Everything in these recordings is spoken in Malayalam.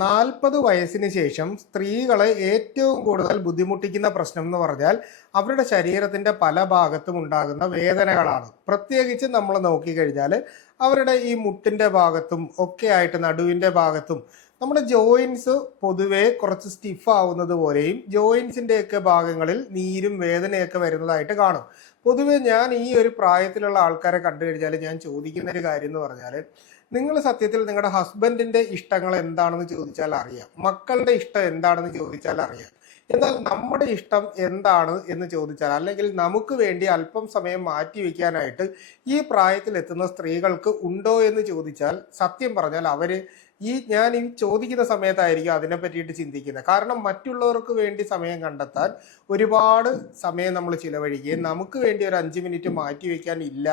40 വയസ്സിന് ശേഷം സ്ത്രീകളെ ഏറ്റവും കൂടുതൽ ബുദ്ധിമുട്ടിക്കുന്ന പ്രശ്നം എന്ന് പറഞ്ഞാൽ അവരുടെ ശരീരത്തിന്റെ പല ഭാഗത്തും ഉണ്ടാകുന്ന വേദനകളാണ്. പ്രത്യേകിച്ച് നമ്മൾ നോക്കിക്കഴിഞ്ഞാൽ അവരുടെ ഈ മുട്ടിന്റെ ഭാഗത്തും ഒക്കെ ആയിട്ട് നടുവിന്റെ ഭാഗത്തും നമ്മുടെ ജോയിൻസ് പൊതുവെ കുറച്ച് സ്റ്റിഫ് ആവുന്നത് പോലെയും ജോയിൻസിൻ്റെയൊക്കെ ഭാഗങ്ങളിൽ നീരും വേദനയൊക്കെ വരുന്നതായിട്ട് കാണും. പൊതുവെ ഞാൻ ഈ ഒരു പ്രായത്തിലുള്ള ആൾക്കാരെ കണ്ടു കഴിഞ്ഞാൽ ഞാൻ ചോദിക്കുന്ന ഒരു കാര്യം എന്ന് പറഞ്ഞാൽ, നിങ്ങൾ സത്യത്തിൽ നിങ്ങളുടെ ഹസ്ബൻഡിന്റെ ഇഷ്ടങ്ങൾ എന്താണെന്ന് ചോദിച്ചാൽ അറിയാം, മക്കളുടെ ഇഷ്ടം എന്താണെന്ന് ചോദിച്ചാൽ അറിയാം. എന്നാൽ നമ്മുടെ ഇഷ്ടം എന്താണ് എന്ന് ചോദിച്ചാൽ, അല്ലെങ്കിൽ നമുക്ക് വേണ്ടി അല്പം സമയം മാറ്റി വെക്കാനായിട്ട് ഈ പ്രായത്തിൽ എത്തുന്ന സ്ത്രീകൾക്ക് ഉണ്ടോ എന്ന് ചോദിച്ചാൽ, സത്യം പറഞ്ഞാൽ അവര് ഞാൻ ഈ ചോദിക്കുന്ന സമയത്തായിരിക്കും അതിനെ പറ്റിയിട്ട് ചിന്തിക്കുന്നത്. കാരണം മറ്റുള്ളവർക്ക് വേണ്ടി സമയം കണ്ടെത്താൻ ഒരുപാട് സമയം നമ്മൾ ചിലവഴിക്കുകയും നമുക്ക് വേണ്ടി ഒരു 5 മിനിറ്റ് മാറ്റി വെക്കാൻ ഇല്ല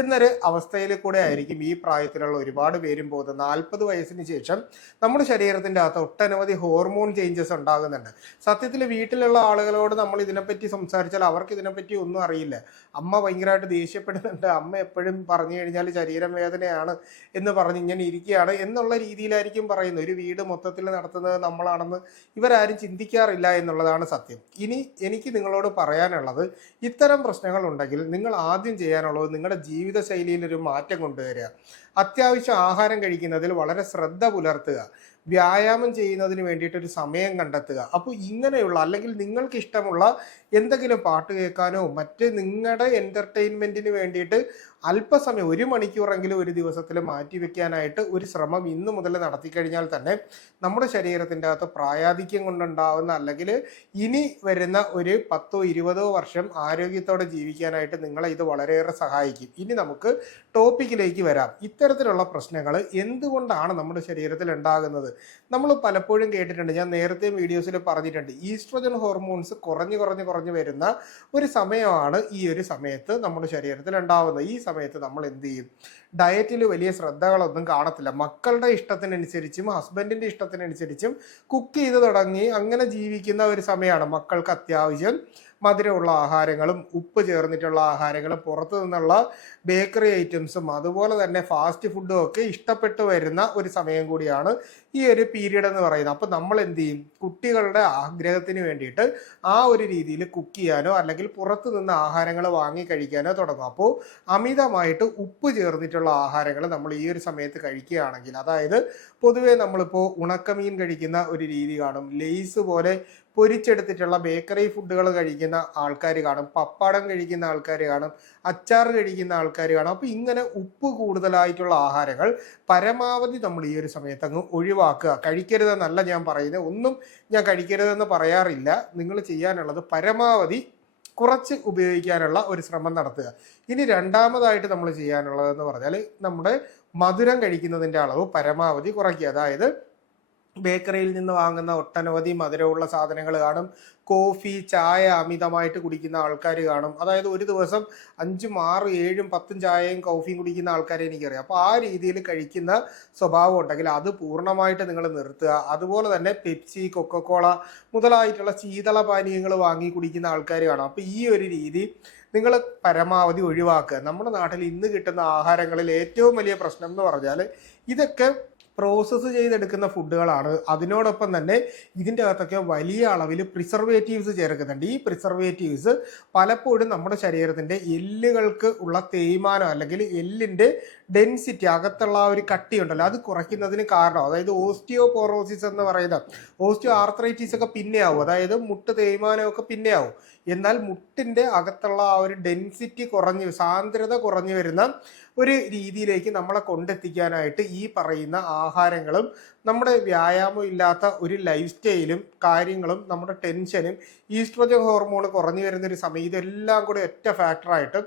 എന്നൊരു അവസ്ഥയിൽ കൂടെ ആയിരിക്കും ഈ പ്രായത്തിലുള്ള ഒരുപാട് പേരും പോകുന്നത്. 40 വയസ്സിന് ശേഷം നമ്മുടെ ശരീരത്തിൻ്റെ അകത്ത് ഒട്ടനവധി ഹോർമോൺ ചേഞ്ചസ് ഉണ്ടാകുന്നുണ്ട്. സത്യത്തിൽ വീട്ടിലുള്ള ആളുകളോട് നമ്മൾ ഇതിനെപ്പറ്റി സംസാരിച്ചാൽ അവർക്ക് ഇതിനെപ്പറ്റി ഒന്നും അറിയില്ല. അമ്മ ഭയങ്കരമായിട്ട് ദേഷ്യപ്പെടുന്നുണ്ട്, അമ്മ എപ്പോഴും പറഞ്ഞു കഴിഞ്ഞാൽ ശരീരം വേദനയാണ് എന്ന് പറഞ്ഞ് ഇങ്ങനെ ഇരിക്കുകയാണ് എന്നുള്ള രീതിയിലായിരിക്കും പറയുന്നത്. ഒരു വീട് മൊത്തത്തിൽ നടത്തുന്നത് നമ്മളാണെന്ന് ഇവരാരും ചിന്തിക്കാറില്ല എന്നുള്ളതാണ് സത്യം. ഇനി എനിക്ക് നിങ്ങളോട് പറയാനുള്ളത്, ഇത്തരം പ്രശ്നങ്ങൾ ഉണ്ടെങ്കിൽ നിങ്ങൾ ആദ്യം ചെയ്യാനുള്ളത് നിങ്ങളുടെ ജീവിതശൈലിയിൽ ഒരു മാറ്റം കൊണ്ടുവരിക. അത്യാവശ്യം ആഹാരം കഴിക്കുന്നതിൽ വളരെ ശ്രദ്ധ പുലർത്തുക. വ്യായാമം ചെയ്യുന്നതിന് വേണ്ടിയിട്ടൊരു സമയം കണ്ടെത്തുക. അപ്പോൾ ഇങ്ങനെയുള്ള, അല്ലെങ്കിൽ നിങ്ങൾക്ക് ഇഷ്ടമുള്ള എന്തെങ്കിലും പാട്ട് കേൾക്കാനോ മറ്റ് നിങ്ങളുടെ എൻ്റർടൈൻമെൻറ്റിന് വേണ്ടിയിട്ട് അല്പസമയം 1 മണിക്കൂറെങ്കിലും ഒരു ദിവസത്തിൽ മാറ്റി വെക്കാനായിട്ട് ഒരു ശ്രമം ഇന്നു മുതൽ നടത്തിക്കഴിഞ്ഞാൽ തന്നെ നമ്മുടെ ശരീരത്തിൻ്റെ അകത്ത് പ്രായാധിക്യം കൊണ്ടുണ്ടാവുന്ന, അല്ലെങ്കിൽ ഇനി വരുന്ന ഒരു 10-20 വർഷം ആരോഗ്യത്തോടെ ജീവിക്കാനായിട്ട് നിങ്ങളെ ഇത് വളരെയേറെ സഹായിക്കും. ഇനി നമുക്ക് ടോപ്പിക്കിലേക്ക് വരാം. ഇത്തരത്തിലുള്ള പ്രശ്നങ്ങൾ എന്തുകൊണ്ടാണ് നമ്മുടെ ശരീരത്തിൽ ഉണ്ടാകുന്നത്? നമ്മൾ പലപ്പോഴും കേട്ടിട്ടുണ്ട്, ഞാൻ നേരത്തെ വീഡിയോസിൽ പറഞ്ഞിട്ടുണ്ട്, ഈസ്ട്രോജൻ ഹോർമോൺസ് കുറഞ്ഞു വരുന്ന ഒരു സമയമാണ് ഈ ഒരു സമയത്ത് നമ്മുടെ ശരീരത്തിൽ ഉണ്ടാവുന്നത്. ഈ സമയത്ത് നമ്മൾ എന്ത് ചെയ്യും? ഡയറ്റിൽ വലിയ ശ്രദ്ധകളൊന്നും കാണത്തില്ല. മക്കളുടെ ഇഷ്ടത്തിനനുസരിച്ചും ഹസ്ബൻഡിൻ്റെ ഇഷ്ടത്തിനനുസരിച്ചും കുക്ക് ചെയ്ത് തുടങ്ങി അങ്ങനെ ജീവിക്കുന്ന ഒരു സമയമാണ്. മക്കൾക്ക് അത്യാവശ്യം മധുരമുള്ള ആഹാരങ്ങളും ഉപ്പ് ചേർന്നിട്ടുള്ള ആഹാരങ്ങളും പുറത്തു നിന്നുള്ള ബേക്കറി ഐറ്റംസും അതുപോലെ തന്നെ ഫാസ്റ്റ് ഫുഡും ഒക്കെ ഇഷ്ടപ്പെട്ടു വരുന്ന ഒരു സമയം കൂടിയാണ് ഈ ഒരു പീരീഡ് എന്ന് പറയുന്നത്. അപ്പോൾ നമ്മൾ എന്ത് ചെയ്യും? കുട്ടികളുടെ ആഗ്രഹത്തിന് വേണ്ടിയിട്ട് ആ ഒരു രീതിയിൽ കുക്ക് ചെയ്യാനോ അല്ലെങ്കിൽ പുറത്തു നിന്ന് ആഹാരങ്ങൾ വാങ്ങി കഴിക്കാനോ തുടങ്ങും. അപ്പോൾ അമിതമായിട്ട് ഉപ്പ് ചേർന്നിട്ടുള്ള ആഹാരങ്ങൾ നമ്മൾ ഈ ഒരു സമയത്ത് കഴിക്കുകയാണെങ്കിൽ, അതായത് പൊതുവേ നമ്മളിപ്പോൾ ഉണക്കമീൻ കഴിക്കുന്ന ഒരു രീതി കാണും, ലെയ്സ് പോലെ പൊരിച്ചെടുത്തിട്ടുള്ള ബേക്കറി ഫുഡുകൾ കഴിക്കുന്ന ആൾക്കാർ കാണും, പപ്പാടം കഴിക്കുന്ന ആൾക്കാർ കാണും, അച്ചാർ കഴിക്കുന്ന ആൾക്കാർ കാണും. അപ്പോൾ ഇങ്ങനെ ഉപ്പ് കൂടുതലായിട്ടുള്ള ആഹാരങ്ങൾ പരമാവധി നമ്മൾ ഈ ഒരു സമയത്ത് അങ്ങ് ഒഴിവാക്കുക. കഴിക്കരുതെന്നല്ല ഞാൻ പറയുന്നത്, ഒന്നും ഞാൻ കഴിക്കരുതെന്ന് പറയാറില്ല. നിങ്ങൾ ചെയ്യാനുള്ളത് പരമാവധി കുറച്ച് ഉപയോഗിക്കാനുള്ള ഒരു ശ്രമം നടത്തുക. ഇനി രണ്ടാമതായിട്ട് നമ്മൾ ചെയ്യാനുള്ളതെന്ന് പറഞ്ഞാൽ, നമ്മുടെ മധുരം കഴിക്കുന്നതിൻ്റെ അളവ് പരമാവധി കുറയ്ക്കുക. അതായത് ബേക്കറിയിൽ നിന്ന് വാങ്ങുന്ന ഒട്ടനവധി മധുരമുള്ള സാധനങ്ങൾ കാണും, കോഫി ചായ അമിതമായിട്ട് കുടിക്കുന്ന ആൾക്കാർ കാണും. അതായത് ഒരു ദിവസം 5, 6, 7, 10 ചായയും കോഫിയും കുടിക്കുന്ന ആൾക്കാരെ എനിക്കറിയാം. അപ്പോൾ ആ രീതിയിൽ കഴിക്കുന്ന സ്വഭാവം ഉണ്ടെങ്കിൽ അത് പൂർണ്ണമായിട്ട് നിങ്ങൾ നിർത്തുക. അതുപോലെ തന്നെ പെപ്സി, കൊക്കക്കോള മുതലായിട്ടുള്ള ശീതള പാനീയങ്ങൾ വാങ്ങി കുടിക്കുന്ന ആൾക്കാർ കാണും. അപ്പോൾ ഈ ഒരു രീതി നിങ്ങൾ പരമാവധി ഒഴിവാക്കുക. നമ്മുടെ നാട്ടിൽ ഇന്ന് കിട്ടുന്ന ആഹാരങ്ങളിൽ ഏറ്റവും വലിയ പ്രശ്നം എന്ന് പറഞ്ഞാൽ ഇതൊക്കെ പ്രോസസ്സ് ചെയ്തെടുക്കുന്ന ഫുഡുകളാണ്. അതിനോടൊപ്പം തന്നെ ഇതിൻ്റെ അകത്തൊക്കെ വലിയ അളവിൽ പ്രിസർവേറ്റീവ്സ് ചേർക്കുന്നുണ്ട്. ഈ പ്രിസർവേറ്റീവ്സ് പലപ്പോഴും നമ്മുടെ ശരീരത്തിൻ്റെ എല്ലുകൾക്ക് ഉള്ള തേയ്മാനം, അല്ലെങ്കിൽ എല്ലിൻ്റെ ഡെൻസിറ്റി, അകത്തുള്ള ഒരു കട്ടിയുണ്ടല്ലോ, അത് കുറയ്ക്കുന്നതിന് കാരണം, അതായത് ഓസ്റ്റിയോപോറോസിസ് എന്ന് പറയുന്ന ഓസ്റ്റിയോ ആർത്രൈറ്റിസ് ഒക്കെ പിന്നെ ആവും, അതായത് മുട്ട് തേയ്മാനമൊക്കെ പിന്നെ ആവും. എന്നാൽ മുട്ടിൻ്റെ അകത്തുള്ള ആ ഒരു ഡെൻസിറ്റി സാന്ദ്രത കുറഞ്ഞു വരുന്ന ഒരു രീതിയിലേക്ക് നമ്മളെ കൊണ്ടെത്തിക്കാനായിട്ട് ഈ പറയുന്ന ആഹാരങ്ങളും നമ്മുടെ വ്യായാമം ഇല്ലാത്ത ഒരു ലൈഫ് സ്റ്റൈലും കാര്യങ്ങളും നമ്മുടെ ടെൻഷനും ഈസ്ട്രോജൻ ഹോർമോൺ കുറഞ്ഞു വരുന്നൊരു സമയം, ഇതെല്ലാം കൂടി ഒറ്റ ഫാക്ടറായിട്ട്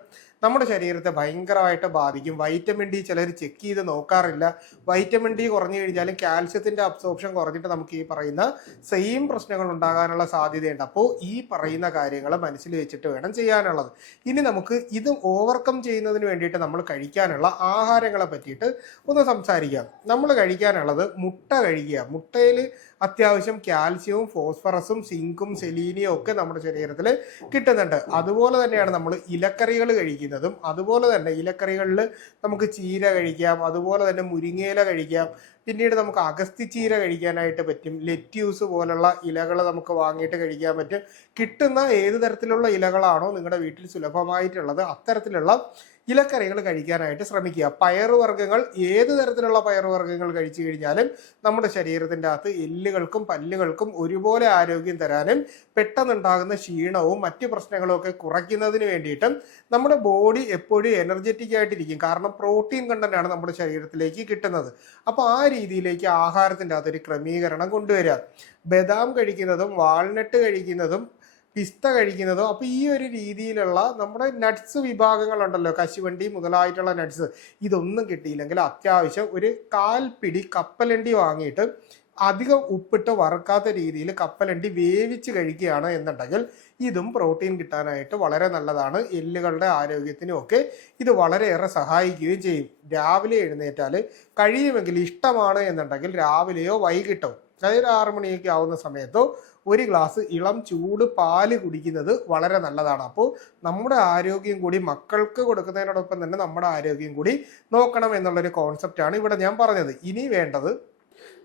നമ്മുടെ ശരീരത്തെ ഭയങ്കരമായിട്ട് ബാധിക്കും. വൈറ്റമിൻ ഡി ചിലർ ചെക്ക് ചെയ്ത് നോക്കാറില്ല. വൈറ്റമിൻ ഡി കുറഞ്ഞു കഴിഞ്ഞാലും കാൽസ്യത്തിൻ്റെ അബ്സോർപ്ഷൻ കുറഞ്ഞിട്ട് നമുക്ക് ഈ പറയുന്ന സെയിം പ്രശ്നങ്ങൾ ഉണ്ടാകാനുള്ള സാധ്യതയുണ്ട്. അപ്പോൾ ഈ പറയുന്ന കാര്യങ്ങൾ മനസ്സിൽ വെച്ചിട്ട് വേണം ചെയ്യാനുള്ളത്. ഇനി നമുക്ക് ഇത് ഓവർകം ചെയ്യുന്നതിന് വേണ്ടിയിട്ട് നമ്മൾ കഴിക്കാനുള്ള ആഹാരങ്ങളെ പറ്റിയിട്ട് ഒന്ന് സംസാരിക്കാം. നമ്മൾ കഴിക്കാനുള്ളത് മുട്ട കഴിക്കുക. മുട്ടയിൽ അത്യാവശ്യം കാൽസ്യവും ഫോസ്ഫറസും സിങ്കും സെലീനിയും ഒക്കെ നമ്മുടെ ശരീരത്തിൽ കിട്ടുന്നുണ്ട്. അതുപോലെ തന്നെയാണ് നമ്മൾ ഇലക്കറികൾ കഴിക്കുന്നതും. അതുപോലെ തന്നെ ഇലക്കറികളിൽ നമുക്ക് ചീര കഴിക്കാം, അതുപോലെ തന്നെ മുരിങ്ങയില കഴിക്കാം, പിന്നീട് നമുക്ക് അഗസ്തിച്ചീര കഴിക്കാനായിട്ട് പറ്റും, ലെറ്റ്യൂസ് പോലുള്ള ഇലകൾ നമുക്ക് വാങ്ങിയിട്ട് കഴിക്കാൻ പറ്റും. കിട്ടുന്ന ഏത് തരത്തിലുള്ള ഇലകളാണോ നിങ്ങളുടെ വീട്ടിൽ സുലഭമായിട്ടുള്ളത് അത്തരത്തിലുള്ള ഇലക്കറികൾ കഴിക്കാനായിട്ട് ശ്രമിക്കുക. പയറുവർഗ്ഗങ്ങൾ, ഏത് തരത്തിലുള്ള പയറുവർഗ്ഗങ്ങൾ കഴിച്ചു കഴിഞ്ഞാലും നമ്മുടെ ശരീരത്തിൻ്റെ അകത്ത് എല്ലുകൾക്കും പല്ലുകൾക്കും ഒരുപോലെ ആരോഗ്യം തരാനും പെട്ടെന്നുണ്ടാകുന്ന ക്ഷീണവും മറ്റു പ്രശ്നങ്ങളും ഒക്കെ കുറയ്ക്കുന്നതിന് വേണ്ടിയിട്ടും നമ്മുടെ ബോഡി എപ്പോഴും എനർജറ്റിക് ആയിട്ടിരിക്കും. കാരണം പ്രോട്ടീൻ കണ്ടന്റാണ് നമ്മുടെ ശരീരത്തിലേക്ക് കിട്ടുന്നത്. അപ്പോൾ ആ രീതിയിലേക്ക് ആഹാരത്തിൻ്റെ അകത്തൊരു ക്രമീകരണം കൊണ്ടുവരിക. ബദാം കഴിക്കുന്നതും വാൾനട്ട് കഴിക്കുന്നതും പിസ്ത കഴിക്കുന്നതോ, അപ്പോൾ ഈ ഒരു രീതിയിലുള്ള നമ്മുടെ നട്ട്സ് വിഭാഗങ്ങളുണ്ടല്ലോ, കശുവണ്ടി മുതലായിട്ടുള്ള നട്ട്സ്, ഇതൊന്നും കിട്ടിയില്ലെങ്കിൽ അത്യാവശ്യം ഒരു 1/4 പിടി കപ്പലണ്ടി വാങ്ങിയിട്ട് അധികം ഉപ്പിട്ട് വറുക്കാത്ത രീതിയിൽ കപ്പലണ്ടി വേവിച്ച് കഴിക്കുകയാണ് എന്നുണ്ടെങ്കിൽ ഇതും പ്രോട്ടീൻ കിട്ടാനായിട്ട് വളരെ നല്ലതാണ്. എല്ലുകളുടെ ആരോഗ്യത്തിനും ഒക്കെ ഇത് വളരെയേറെ സഹായിക്കുകയും ചെയ്യും. രാവിലെ എഴുന്നേറ്റാൽ കഴിയുമെങ്കിൽ, ഇഷ്ടമാണ് എന്നുണ്ടെങ്കിൽ രാവിലെയോ വൈകിട്ടോ, അതായത് 6 മണിയൊക്കെ ആവുന്ന സമയത്തോ ഒരു ഗ്ലാസ് ഇളം ചൂട് പാല് കുടിക്കുന്നത് വളരെ നല്ലതാണ്. അപ്പോൾ നമ്മുടെ ആരോഗ്യം കൂടി മക്കൾക്ക് കൊടുക്കുന്നതിനോടൊപ്പം തന്നെ നമ്മുടെ ആരോഗ്യം കൂടി നോക്കണം എന്നുള്ളൊരു കോൺസെപ്റ്റാണ് ഇവിടെ ഞാൻ പറഞ്ഞത്. ഇനി വേണ്ടത്,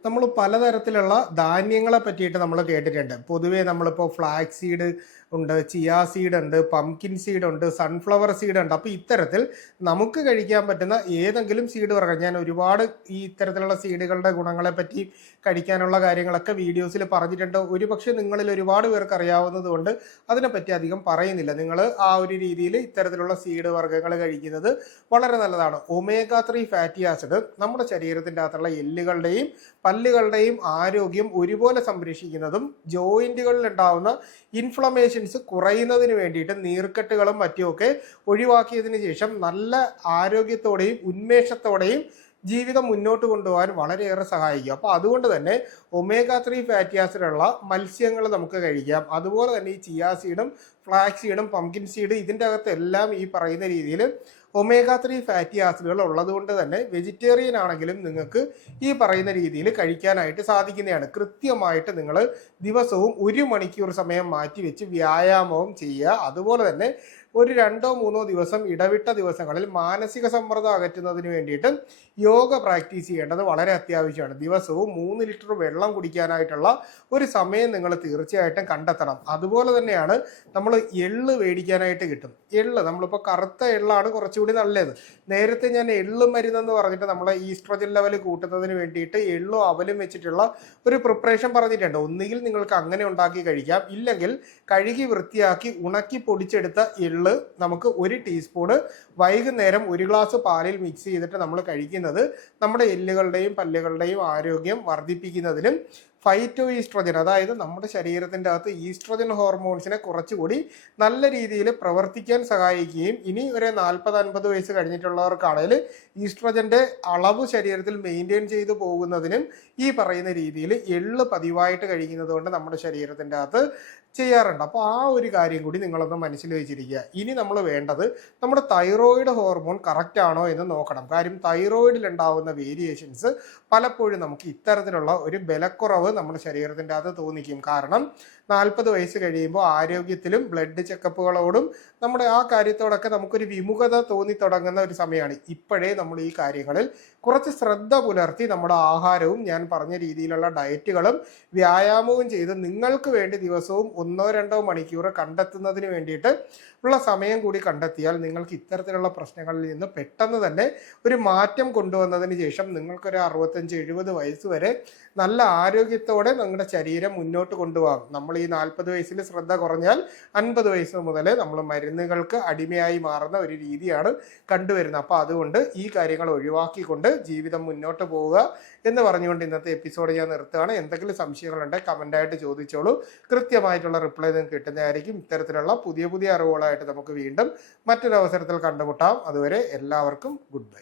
നമ്മൾ പലതരത്തിലുള്ള ധാന്യങ്ങളെ പറ്റിയിട്ട് നമ്മൾ കേട്ടിട്ടുണ്ട്. പൊതുവേ നമ്മളിപ്പോൾ ഫ്ലാക്സ് സീഡ് ഉണ്ട്, ചിയാ സീഡ് ഉണ്ട്, പംകിൻ സീഡ് ഉണ്ട്, സൺഫ്ലവർ സീഡ് ഉണ്ട്. അപ്പോൾ ഇത്തരത്തിൽ നമുക്ക് കഴിക്കാൻ പറ്റുന്ന ഏതെങ്കിലും സീഡ് വർഗ്ഗം, ഞാൻ ഒരുപാട് ഈ ഇത്തരത്തിലുള്ള സീഡുകളുടെ ഗുണങ്ങളെ പറ്റി കഴിക്കാനുള്ള കാര്യങ്ങളൊക്കെ വീഡിയോസിൽ പറഞ്ഞിട്ടുണ്ട്. ഒരുപക്ഷെ നിങ്ങളിൽ ഒരുപാട് പേർക്ക് അറിയാവുന്നത് കൊണ്ട് അതിനെപ്പറ്റി അധികം പറയുന്നില്ല. നിങ്ങൾ ആ ഒരു രീതിയിൽ ഇത്തരത്തിലുള്ള സീഡ് വർഗ്ഗങ്ങൾ കഴിക്കുന്നത് വളരെ നല്ലതാണ്. ഒമേഗ 3 ഫാറ്റി ആസിഡ് നമ്മുടെ ശരീരത്തിൻ്റെ അകത്തുള്ള എല്ലുകളുടെയും പല്ലുകളുടെയും ആരോഗ്യം ഒരുപോലെ സംരക്ഷിക്കുന്നതും ജോയിന്റുകളിൽ ഉണ്ടാവുന്ന ഇൻഫ്ലമേഷൻസ് കുറയുന്നതിന് വേണ്ടിയിട്ട് നീർക്കെട്ടുകളും മറ്റുമൊക്കെ ഒഴിവാക്കിയതിന് ശേഷം നല്ല ആരോഗ്യത്തോടെയും ഉന്മേഷത്തോടെയും ജീവിതം മുന്നോട്ട് കൊണ്ടുപോകാൻ വളരെയേറെ സഹായിക്കും. അപ്പോൾ അതുകൊണ്ട് തന്നെ ഒമേഗ 3 ഫാറ്റി ആസിഡുള്ള മത്സ്യങ്ങൾ നമുക്ക് കഴിക്കാം. അതുപോലെ തന്നെ ഈ ചിയാ സീഡും ഫ്ലാക്സ് സീഡും പംകിൻ സീഡ്, ഇതിൻ്റെ അകത്തെല്ലാം ഈ പറയുന്ന രീതിയിൽ ഒമേഗ 3 ഫാറ്റി ആസിഡുകൾ ഉള്ളത് കൊണ്ട് തന്നെ വെജിറ്റേറിയൻ ആണെങ്കിലും നിങ്ങൾക്ക് ഈ പറയുന്ന രീതിയിൽ കഴിക്കാനായിട്ട് സാധിക്കുന്നതാണ്. കൃത്യമായിട്ട് നിങ്ങൾ ദിവസവും 1 മണിക്കൂർ സമയം മാറ്റി വെച്ച് വ്യായാമവും ചെയ്യുക. അതുപോലെ തന്നെ ഒരു 2-3 ദിവസം ഇടവിട്ട ദിവസങ്ങളിൽ മാനസിക സമ്മർദ്ദം അകറ്റുന്നതിന് വേണ്ടിയിട്ട് യോഗ പ്രാക്ടീസ് ചെയ്യേണ്ടത് വളരെ അത്യാവശ്യമാണ്. ദിവസവും 3 ലിറ്റർ വെള്ളം കുടിക്കാനായിട്ടുള്ള ഒരു സമയം നിങ്ങൾ തീർച്ചയായിട്ടും കണ്ടെത്തണം. അതുപോലെ തന്നെയാണ് നമ്മൾ എള്ള് മേടിക്കാനായിട്ട് കിട്ടും. എള്ള് നമ്മളിപ്പോൾ കറുത്ത എള്ളാണ് കുറച്ചുകൂടി നല്ലത്. നേരത്തെ ഞാൻ എള്ള് മരുന്നെന്ന് പറഞ്ഞിട്ട് നമ്മളെ ഈസ്ട്രോജൻ ലെവൽ കൂട്ടുന്നതിന് വേണ്ടിയിട്ട് എള്ളും അവലും വെച്ചിട്ടുള്ള ഒരു പ്രിപ്പറേഷൻ പറഞ്ഞിട്ടുണ്ട്. ഒന്നുകിൽ നിങ്ങൾക്ക് അങ്ങനെ ഉണ്ടാക്കി കഴിക്കാം, ഇല്ലെങ്കിൽ കഴുകി വൃത്തിയാക്കി ഉണക്കി പൊടിച്ചെടുത്ത എള്ള് നമുക്ക് 1 ടീസ്പൂണ് വൈകുന്നേരം 1 ഗ്ലാസ് പാലിൽ മിക്സ് ചെയ്തിട്ട് നമ്മൾ കഴിക്കുന്നത് നമ്മുടെ എല്ലുകളുടെയും പല്ലുകളുടെയും ആരോഗ്യം വർദ്ധിപ്പിക്കുന്നതിനും ഫൈറ്റോ ഈസ്ട്രോജൻ, അതായത് നമ്മുടെ ശരീരത്തിൻ്റെ അകത്ത് ഈസ്ട്രോജൻ ഹോർമോൺസിനെ കുറച്ചുകൂടി നല്ല രീതിയിൽ പ്രവർത്തിക്കാൻ സഹായിക്കുകയും, ഇനി ഒരു 40-50 വയസ്സ് കഴിഞ്ഞിട്ടുള്ളവർക്കാണെങ്കിൽ ഈസ്ട്രോജൻ്റെ അളവ് ശരീരത്തിൽ മെയിൻറ്റെയിൻ ചെയ്തു പോകുന്നതിനും ഈ പറയുന്ന രീതിയിൽ എള്ള് പതിവായിട്ട് കഴിക്കുന്നത് കൊണ്ട് നമ്മുടെ ശരീരത്തിൻ്റെ അകത്ത് ചെയ്യാറുണ്ട്. അപ്പോൾ ആ ഒരു കാര്യം കൂടി നിങ്ങളൊന്ന് മനസ്സിൽ വെച്ചിരിക്കുക. ഇനി നമ്മൾ വേണ്ടത് നമ്മുടെ തൈറോയിഡ് ഹോർമോൺ കറക്റ്റ് ആണോ എന്ന് നോക്കണം. കാര്യം തൈറോയിഡിൽ ഉണ്ടാവുന്ന വേരിയേഷൻസ് പലപ്പോഴും നമുക്ക് ഇത്തരത്തിലുള്ള ഒരു ബലക്കുറവ് നമ്മുടെ ശരീരത്തിൻ്റെ അകത്ത് തോന്നിക്കും. കാരണം 40 വയസ്സ് കഴിയുമ്പോൾ ആരോഗ്യത്തിലും ബ്ലഡ് ചെക്കപ്പുകളോടും നമ്മുടെ ആ കാര്യത്തോടൊക്കെ നമുക്കൊരു വിമുഖത തോന്നി തുടങ്ങുന്ന ഒരു സമയമാണ്. ഇപ്പോഴേ നമ്മൾ ഈ കാര്യങ്ങളിൽ കുറച്ച് ശ്രദ്ധ പുലർത്തി നമ്മുടെ ആഹാരവും ഞാൻ പറഞ്ഞ രീതിയിലുള്ള ഡയറ്റുകളും വ്യായാമവും ചെയ്ത് നിങ്ങൾക്ക് വേണ്ടി ദിവസവും 1-2 മണിക്കൂർ കണ്ടെത്തുന്നതിന് വേണ്ടിയിട്ട് ഉള്ള സമയം കൂടി കണ്ടെത്തിയാൽ നിങ്ങൾക്ക് ഇത്തരത്തിലുള്ള പ്രശ്നങ്ങളിൽ നിന്ന് പെട്ടെന്ന് തന്നെ ഒരു മാറ്റം കൊണ്ടുവന്നതിന് ശേഷം നിങ്ങൾക്കൊരു 65-70 വയസ്സ് വരെ നല്ല ആരോഗ്യത്തോടെ നിങ്ങളുടെ ശരീരം മുന്നോട്ട് കൊണ്ടുപോകാം. നമ്മൾ ഈ 40 വയസ്സിൽ ശ്രദ്ധ കുറഞ്ഞാൽ 50 വയസ്സ് മുതൽ നമ്മൾ മരുന്നുകൾക്ക് അടിമയായി മാറുന്ന ഒരു രീതിയാണ് കണ്ടുവരുന്നത്. അപ്പോൾ അതുകൊണ്ട് ഈ കാര്യങ്ങൾ ഒഴിവാക്കിക്കൊണ്ട് ജീവിതം മുന്നോട്ട് പോവുക എന്ന് പറഞ്ഞുകൊണ്ട് ഇന്നത്തെ എപ്പിസോഡ് ഞാൻ നിർത്തുകയാണ്. എന്തെങ്കിലും സംശയങ്ങളുണ്ടെങ്കിൽ കമൻ്റായിട്ട് ചോദിച്ചോളൂ. കൃത്യമായിട്ടുള്ള റിപ്ലൈ നിങ്ങൾക്ക് കിട്ടുന്നതായിരിക്കും. ഇത്തരത്തിലുള്ള പുതിയ അറിവുകളായിട്ട് നമുക്ക് വീണ്ടും മറ്റൊരു അവസരത്തിൽ കണ്ടുമുട്ടാം. അതുവരെ എല്ലാവർക്കും ഗുഡ് ബൈ.